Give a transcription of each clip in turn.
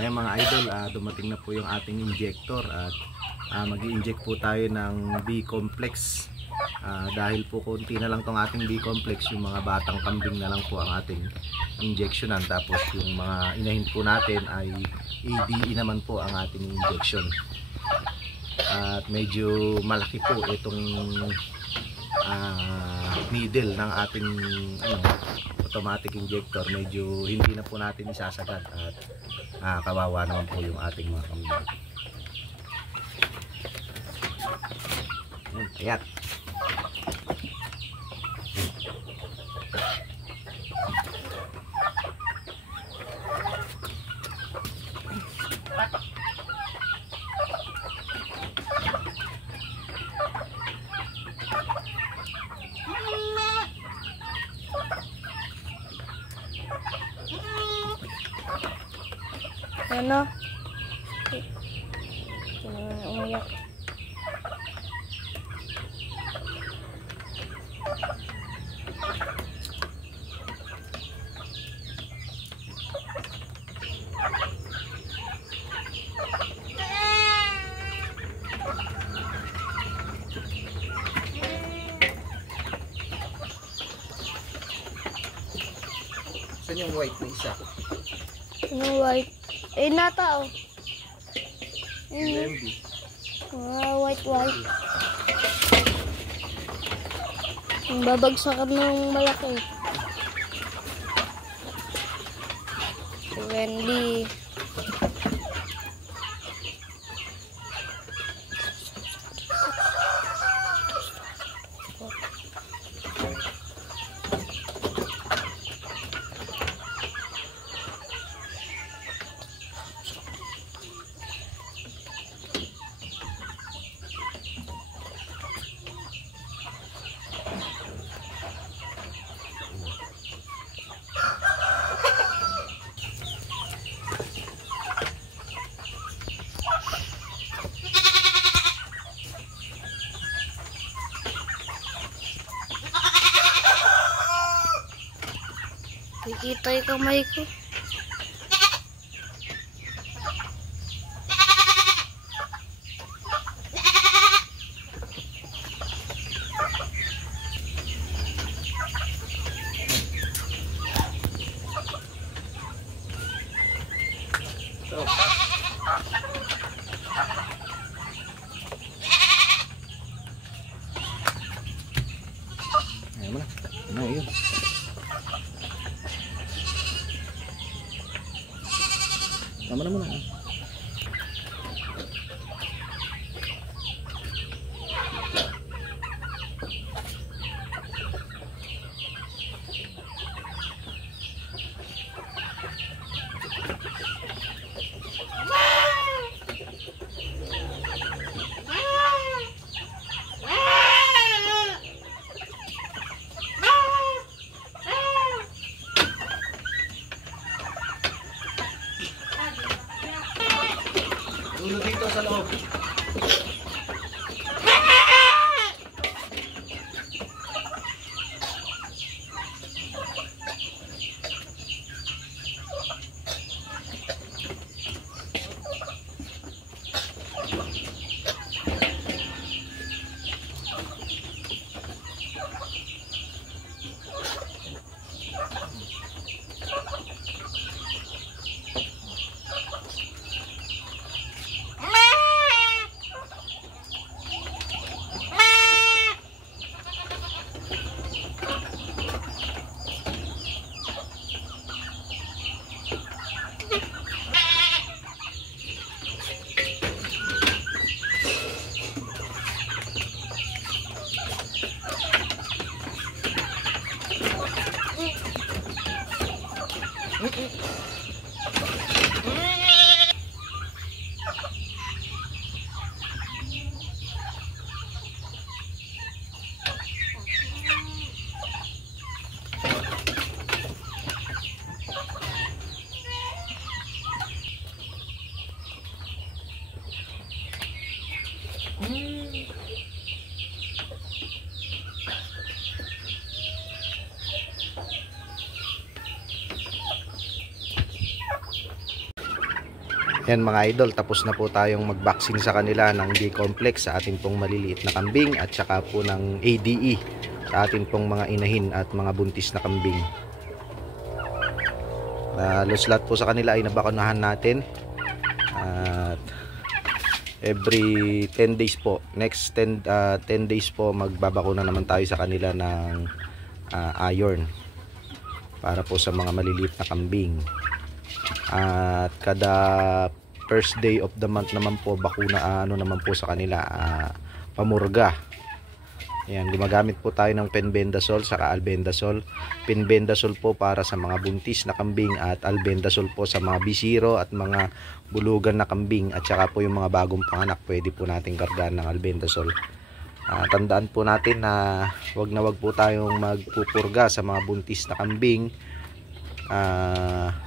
Ayan mga idol, dumating na po yung ating injector at mag-i-inject po tayo ng B-complex. Dahil po konti na lang tong ating B-complex, yung mga batang kambing na lang po ang ating injectionan. Tapos yung mga inahin po natin ay ADE naman po ang ating injection. At medyo malaki po itong needle ng ating automatic injector. Medyo hindi na po natin isasagad at kawawa naman po yung ating mga kambing. Ayan. Ano? Umiyak. Saan yung white na isa? Yung white. Eh, nata, oh. LMB. White. Yung babagsakan ng malaki. Wendy. Kikita yung kamay ko. Ayan mo na. Ano yun? Tama na muna. Dulo dito sa loob. Yan mga idol, tapos na po tayong mag-vaccine sa kanila ng B-complex sa ating pong maliliit na kambing at saka po ng ADE sa ating pong mga inahin at mga buntis na kambing. Halos lahat po sa kanila ay nabakunahan natin at every 10 days po, next 10 days po magbabakuna naman tayo sa kanila ng iron para po sa mga maliliit na kambing. At kada first day of the month naman po bakuna naman po sa kanila, pamurga. Ayan, gumagamit po tayo ng penbendazole saka albendazole. Penbendazole po para sa mga buntis na kambing at albendazole po sa mga bisiro at mga bulugan na kambing, at saka po yung mga bagong panganak pwede po nating kargaan ng albendazole. Tandaan po natin na wag po tayong magpupurga sa mga buntis na kambing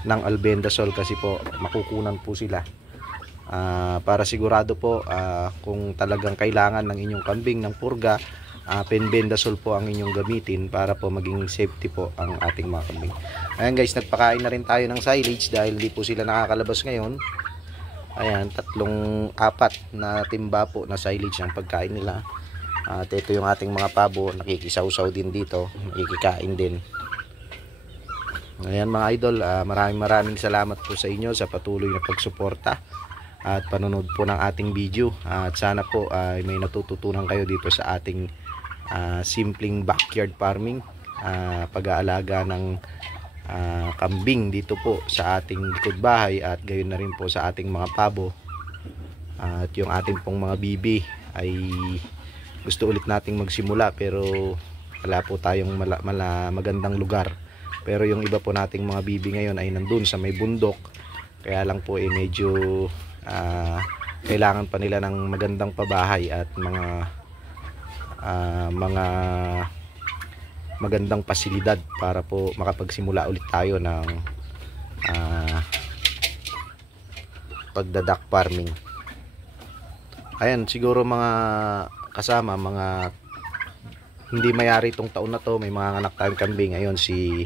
ng albendazole kasi po makukunan po sila. Para sigurado po, kung talagang kailangan ng inyong kambing ng purga, penbendazole po ang inyong gamitin para po maging safety po ang ating mga kambing. Ayan guys, nagpakain na rin tayo ng silage dahil hindi po sila nakakalabas ngayon. Ayan, 4 na timba po na silage ang pagkain nila. At ito yung ating mga pabo, nakikisaw-saw din dito, nakikikain din. Ayan mga idol, maraming salamat po sa inyo sa patuloy na pagsuporta at panonood po ng ating video. At sana po may natututunan kayo dito sa ating simpleng backyard farming, pag-aalaga ng kambing dito po sa ating likod bahay, at gayon na rin po sa ating mga pabo. At yung ating pong mga bibi ay gusto ulit nating magsimula pero wala po tayong magandang lugar. Pero yung iba po nating mga bibi ngayon ay nandun sa may bundok, kaya lang po medyo kailangan pa nila ng magandang pabahay at mga magandang pasilidad para po makapagsimula ulit tayo ng pagda-duck farming. Ayan, siguro mga kasama, mga hindi mayari itong taon na to, may mga anak tayong kambing. Ayun si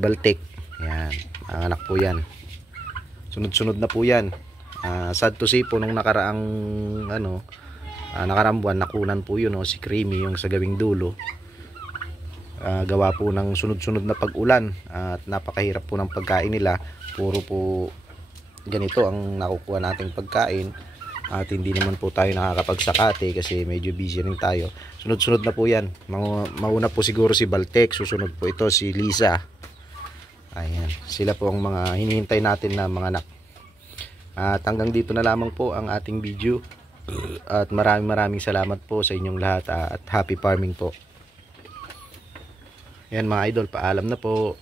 Baltic, yan, ang anak po yan, sunod-sunod na po yan. Sad to say po, nung nakaraang buwan nakunan po yun, si Creamy, yung sa gawing dulo. Gawa po ng sunod-sunod na pag-ulan at napakahirap po ng pagkain nila. Puro po ganito ang nakukuha nating pagkain at hindi naman po tayo nakakapagsakate kasi medyo busy rin tayo. Sunod-sunod na po yan. Mauna po siguro si Baltic, susunod po ito si Lisa. Ayan, sila po ang mga hinihintay natin na mga anak. At hanggang dito na lamang po ang ating video. At maraming salamat po sa inyong lahat at happy farming po. Yan mga idol, paalam na po.